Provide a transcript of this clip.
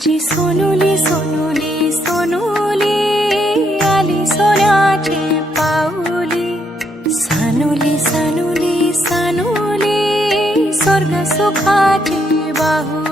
माझी सोनुली सोनुली सोनुली आली सोन्याची पाऊली सानुली सानुली सानुली स्वर्ग सुखाची बाहुली